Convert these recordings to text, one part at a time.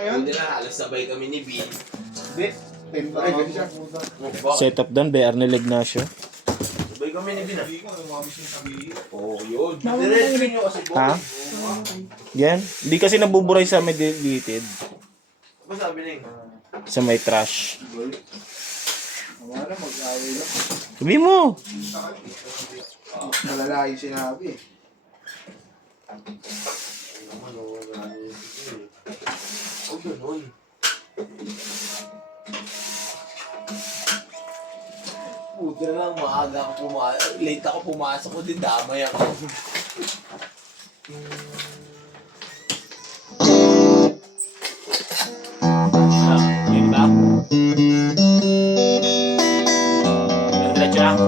Hindi na, halos sabay kami ni B. Hindi. Ay, ganun siya. Setup doon, Bay Arnel Ignacio. Sabay kami ni B na. Oo, yun. Diretso nyo kasi boy. Ha? Yan. Hindi kasi nabuburay sa mediated. Ano sabi na yun? Sa may trash. Wala, mag-away lang. Sabi mo! Malala yung sinabi. Oh, ganun. Puta na lang, maaga ako late ako pumasok ko din, damay ako. Yun ba? Diretso lang.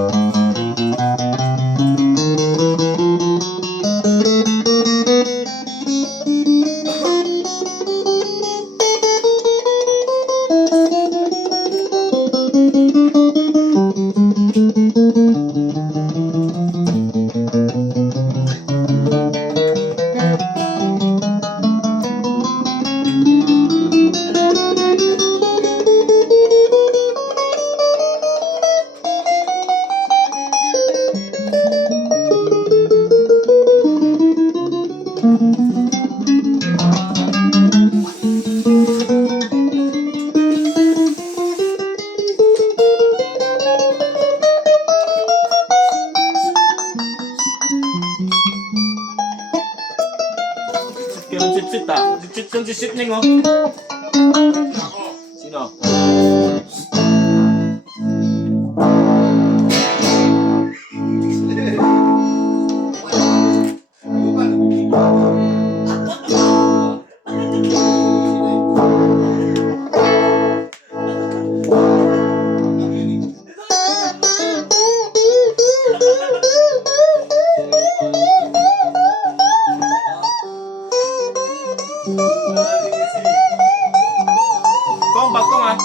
Kaya sit-sit ah. Sit-sit kang sit-sit ning oh. Sino? Kong, bag kong ah.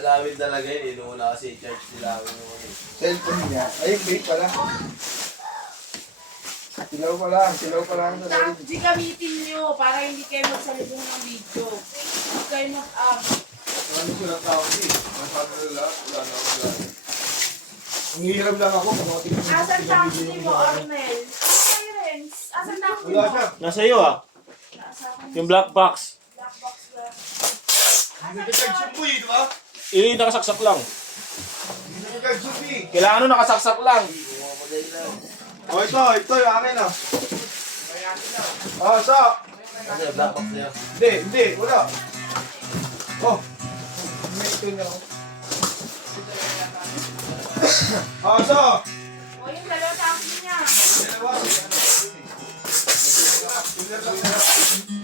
Lawin talaga yun, inuuna kasi i-charge nila ako nung ano. Cellphone niya. Ay, vape pala. Silaw pa lang. Di gamitin nyo para hindi kayo magsalibong ng video. Huwag kayo mag-up. Ano sila tao din? Wala. Ang hirap lang ako kung mga tingin. Asan taxi mo, Arnel? Parents, asan taxi mo? Wala siya. Nasa iyo ah. Nasa akin. Yung black box. Black box lang. Hindi ka kag-supi, di ba? Nakasaksak lang. Hindi ka kag-supi. Kailangan nun nakasaksak lang. Oh, ito yung akin ah. Oh, so. Kasi black box niya. Hindi, wala. Oh. May ito niya ako. Oh, so. O, yung dalawa taxi niya. Dalawa.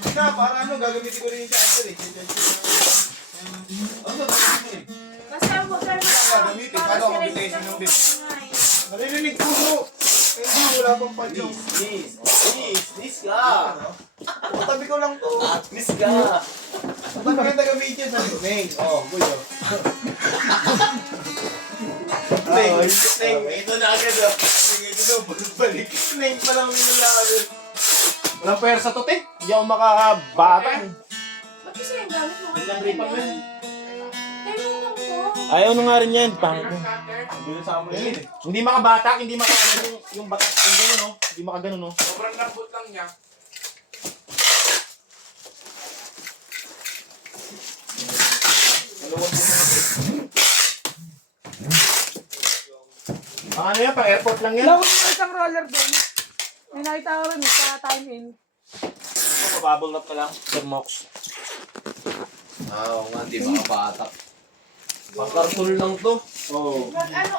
Ika, para ano, gagamitin ko rin yung charger eh. Ano, gagamitin eh. Basta huwag kayo mag-up. Gagamitin, paano ako gamitin yung bit? Narinig ko mo. Hindi, wala pang panyo. Nis ka! Tabi ko lang to. Nis ka! Ba't maganda gamitin yan? Sabi ko, Neng. Oh, buyo. Neng, Ito na agad ah. balik. Neng pa lang minulakan. Walang pwersa to, te. Hindi ako makakabatang. Ba't kasi yung gamit mo? Pinagripan mo yun. Tayo mo ko. Ayaw na nga rin yan. Pangit mo. Hindi sa amin yun eh. Hindi makabatak, hindi makagano yung batak. Yung gano'n, no? Hindi makagano, no? Sobrang lambot lang niya. Ano yan? Pang airport lang yan. Lawin mo isang roller doon. May nakita ko rin sa time in. Pabubble up ka lang. Thermox. Oo nga, di makabatak. Pang-cartoon lang to. Oo. Ano,